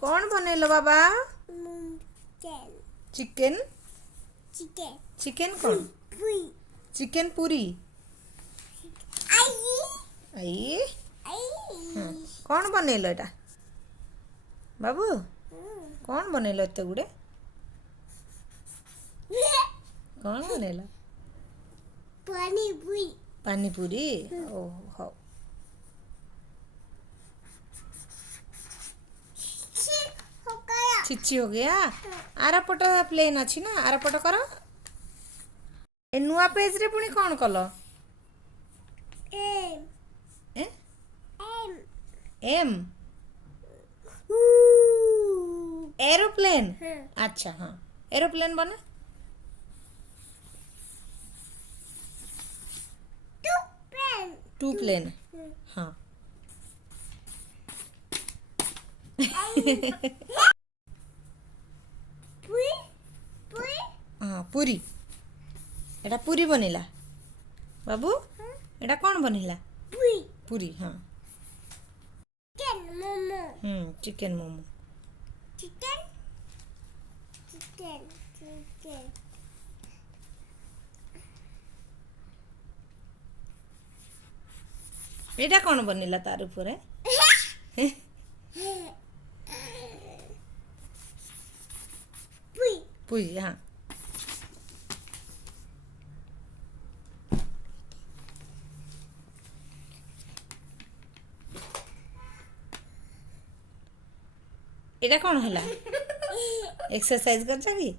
कौन बनेलो बाबा? Chicken chicken chicken कौन? चिकन पूरी आई हाँ कौन बनेलो एटा बाबू कौन बनेलो एते गुड़े कौन बनेलो पानी पूरी ओ हो छिछी हो गया आरा पट प्लेन अच्छी ना आरा पट कर ए नुआ पेज रे पुणी कौन कल एम एरोप्लेन अच्छा हाँ एरोप्लेन बना टू प्लेन हाँ हाँ पूरी एटा पूरी बनिला बाबू एटा कौन बनिला पूरी हाँ चिकन मोमो एटा कौन बनिला तार ऊपर पुई हाँ एटा कौन हला एक्सरसाइज कर कि